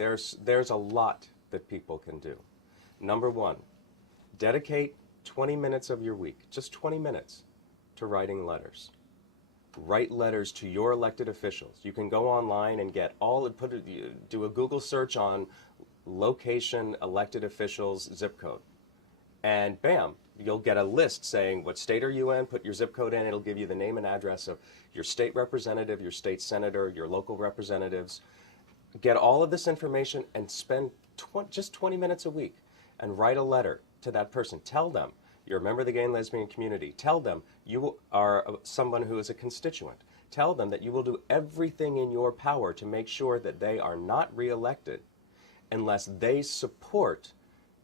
there's a lot that people can do. Number one, dedicate 20 minutes of your week, just 20 minutes, to writing letters. Write letters to your elected officials. You can go online and get do a Google search on location, elected officials, zip code. And bam, you'll get a list saying what state are you in, put your zip code in, it'll give you the name and address of your state representative, your state senator, your local representatives. Get all of this information and spend just 20 minutes a week and write a letter to that person. Tell them you're a member of the gay and lesbian community. Tell them you are someone who is a constituent. Tell them that you will do everything in your power to make sure that they are not reelected unless they support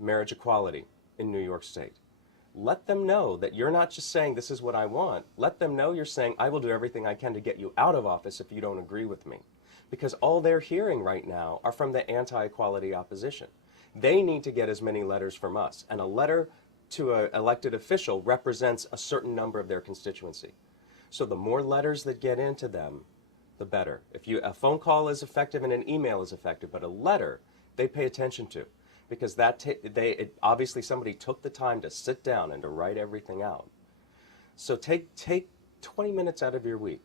marriage equality in New York State. Let them know that you're not just saying this is what I want. Let them know you're saying I will do everything I can to get you out of office if you don't agree with me. Because all they're hearing right now are from the anti-equality opposition. They need to get as many letters from us. And a letter to an elected official represents a certain number of their constituency. So the more letters that get into them, the better. If a phone call is effective and an email is effective, but a letter they pay attention to. Because obviously somebody took the time to sit down and to write everything out. So take 20 minutes out of your week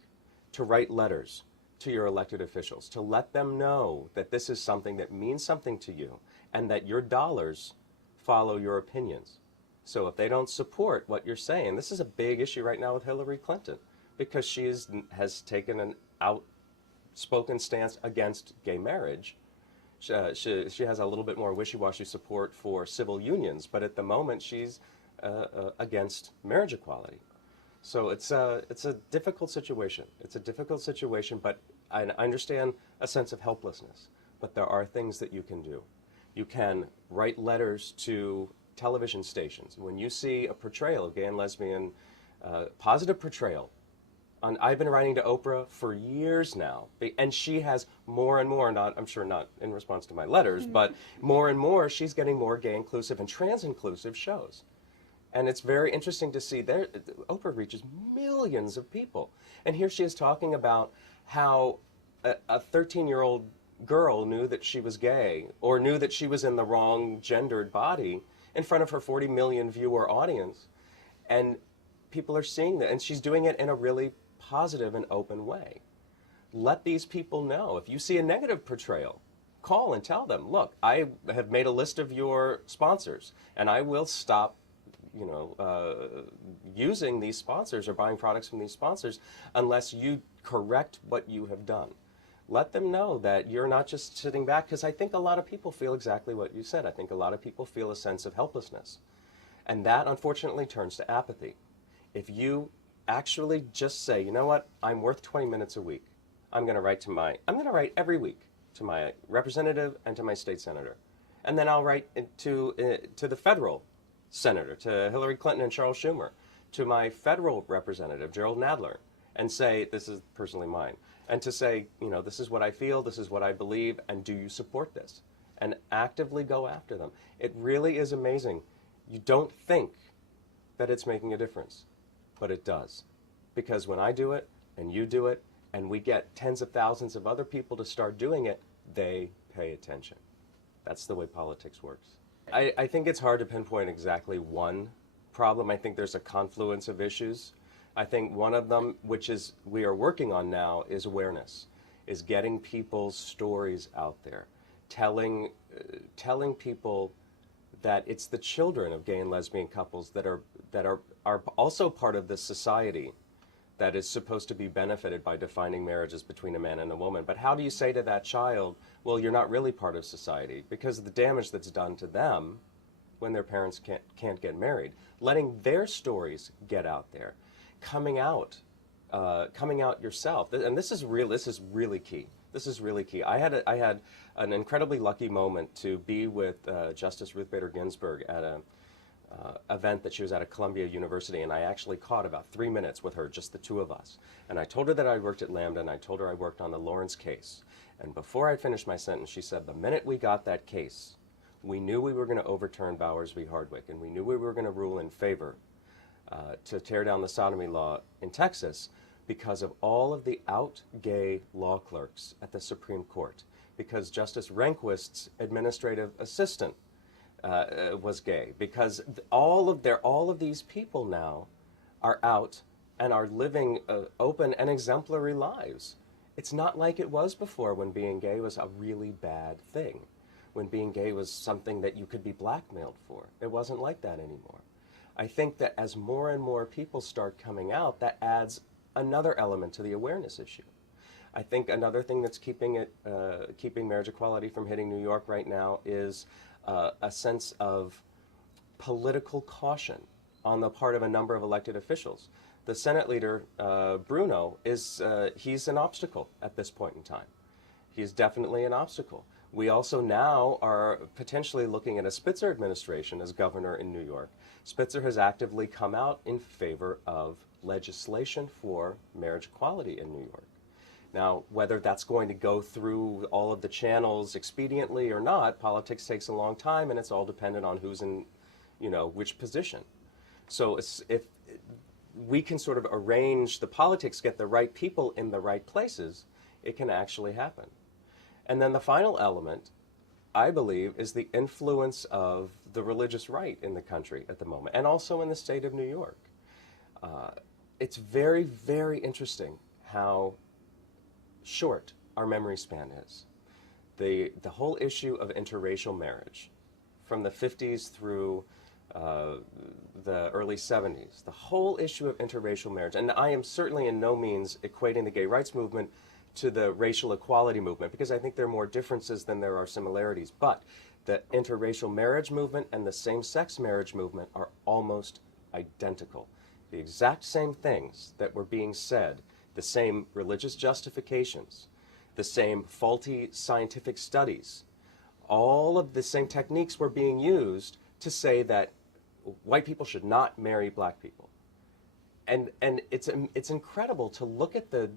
to write letters to your elected officials, to let them know that this is something that means something to you and that your dollars follow your opinions. So if they don't support what you're saying, this is a big issue right now with Hillary Clinton because she has taken an outspoken stance against gay marriage. She has a little bit more wishy-washy support for civil unions, but at the moment she's against marriage equality. So it's a difficult situation. It's a difficult situation, but I understand a sense of helplessness. But there are things that you can do. You can write letters to television stations. When you see a portrayal of gay and lesbian, positive portrayal, I've been writing to Oprah for years now, and she has more and more, I'm sure not in response to my letters, but more and more, she's getting more gay inclusive and trans inclusive shows. And it's very interesting to see Oprah reaches millions of people. And here she is talking about how a 13-year-old girl knew that she was gay or knew that she was in the wrong gendered body in front of her 40 million viewer audience. And people are seeing that, and she's doing it in a really positive and open way. Let these people know. If you see a negative portrayal, call and tell them, look, I have made a list of your sponsors, and I will stop using these sponsors or buying products from these sponsors unless you correct what you have done. Let them know that you're not just sitting back, because I think a lot of people feel exactly what you said. I think a lot of people feel a sense of helplessness. And that, unfortunately, turns to apathy. If you actually just say, you know what, I'm worth 20 minutes a week. I'm going to write every week to my representative and to my state senator. And then I'll write to the federal senator, to Hillary Clinton and Charles Schumer, to my federal representative, Gerald Nadler, and say, this is personally mine. And to say, this is what I feel, this is what I believe, and do you support this? And actively go after them. It really is amazing. You don't think that it's making a difference, but it does. Because when I do it, and you do it, and we get tens of thousands of other people to start doing it, they pay attention. That's the way politics works. I think it's hard to pinpoint exactly one problem. I think there's a confluence of issues. I think one of them, which is we are working on now, is awareness, is getting people's stories out there, telling people that it's the children of gay and lesbian couples that are also part of this society that is supposed to be benefited by defining marriages between a man and a woman. But how do you say to that child, well, you're not really part of society because of the damage that's done to them when their parents can't get married? Letting their stories get out there, coming out yourself, and this is really key. This is really key. I had an incredibly lucky moment to be with Justice Ruth Bader Ginsburg at a event that she was at Columbia University, and I actually caught about 3 minutes with her, just the two of us. And I told her that I worked at Lambda, and I told her I worked on the Lawrence case. And before I finished my sentence, she said, the minute we got that case, we knew we were going to overturn Bowers v. Hardwick, and we knew we were going to rule in favor to tear down the sodomy law in Texas because of all of the out gay law clerks at the Supreme Court. because Justice Rehnquist's administrative assistant was gay, because all of these people now are out and are living open and exemplary lives. It's not like it was before, when being gay was a really bad thing, when being gay was something that you could be blackmailed for. It wasn't like that anymore. I think that as more and more people start coming out, that adds another element to the awareness issue. I think another thing that's keeping marriage equality from hitting New York right now is a sense of political caution on the part of a number of elected officials. The Senate leader, Bruno, he's an obstacle at this point in time. He's definitely an obstacle. We also now are potentially looking at a Spitzer administration as governor in New York. Spitzer has actively come out in favor of legislation for marriage equality in New York. Now, whether that's going to go through all of the channels expediently or not, politics takes a long time, and it's all dependent on who's in, which position. So if we can sort of arrange the politics, get the right people in the right places, it can actually happen. And then the final element, I believe, is the influence of the religious right in the country at the moment, and also in the state of New York. It's very, very interesting how short our memory span is. The whole issue of interracial marriage, from the 50s through the early 70s, the whole issue of interracial marriage, and I am certainly in no means equating the gay rights movement to the racial equality movement, because I think there are more differences than there are similarities, but the interracial marriage movement and the same-sex marriage movement are almost identical. The exact same things that were being said, the same religious justifications, the same faulty scientific studies, all of the same techniques were being used to say that white people should not marry black people. And it's incredible to look at the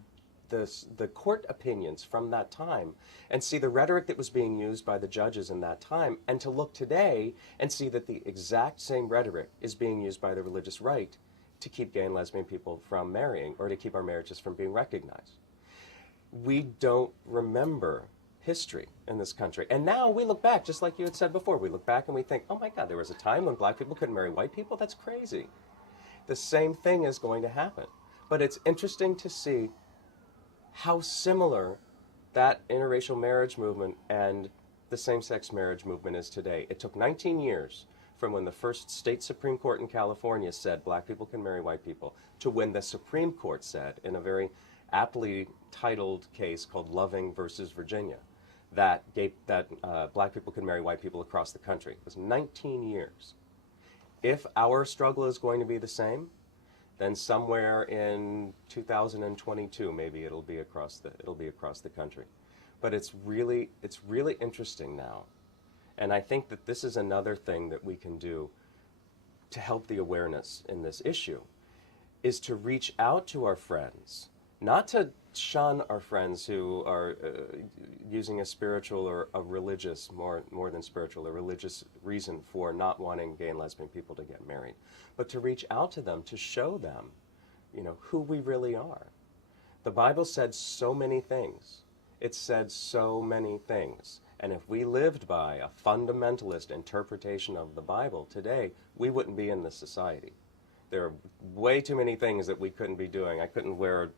court opinions from that time and see the rhetoric that was being used by the judges in that time, and to look today and see that the exact same rhetoric is being used by the religious right to keep gay and lesbian people from marrying, or to keep our marriages from being recognized. We don't remember history in this country. And now we look back, just like you had said before, we look back and we think, oh my God, there was a time when black people couldn't marry white people? That's crazy. The same thing is going to happen. But it's interesting to see how similar that interracial marriage movement and the same-sex marriage movement is today. It took 19 years from when the first state Supreme Court in California said black people can marry white people to when the Supreme Court said, in a very aptly titled case called Loving versus Virginia, that black people can marry white people across the country. It was 19 years. If our struggle is going to be the same, then somewhere in 2022, maybe it'll be across the country. But it's really interesting now. And I think that this is another thing that we can do to help the awareness in this issue, is to reach out to our friends, not to shun our friends who are using a spiritual or a religious, more than spiritual, a religious reason for not wanting gay and lesbian people to get married, but to reach out to them, to show them, who we really are. The Bible said so many things. It said so many things. And if we lived by a fundamentalist interpretation of the Bible today, we wouldn't be in this society. There are way too many things that we couldn't be doing. I couldn't wear,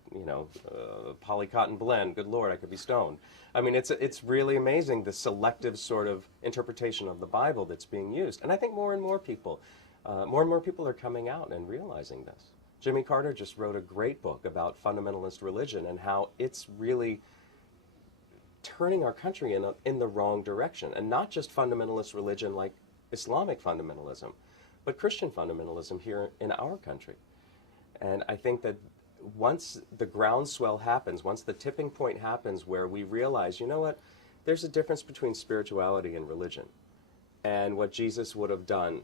poly-cotton blend. Good Lord, I could be stoned. I mean, it's really amazing, the selective sort of interpretation of the Bible that's being used. And I think more and more people are coming out and realizing this. Jimmy Carter just wrote a great book about fundamentalist religion and how it's really turning our country in the wrong direction. And not just fundamentalist religion like Islamic fundamentalism, but Christian fundamentalism here in our country. And I think that once the groundswell happens, once the tipping point happens where we realize, you know what, there's a difference between spirituality and religion, and what Jesus would have done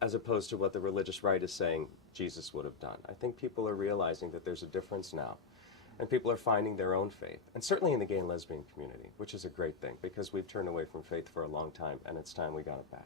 as opposed to what the religious right is saying Jesus would have done. I think people are realizing that there's a difference now, and people are finding their own faith, and certainly in the gay and lesbian community, which is a great thing, because we've turned away from faith for a long time, and it's time we got it back.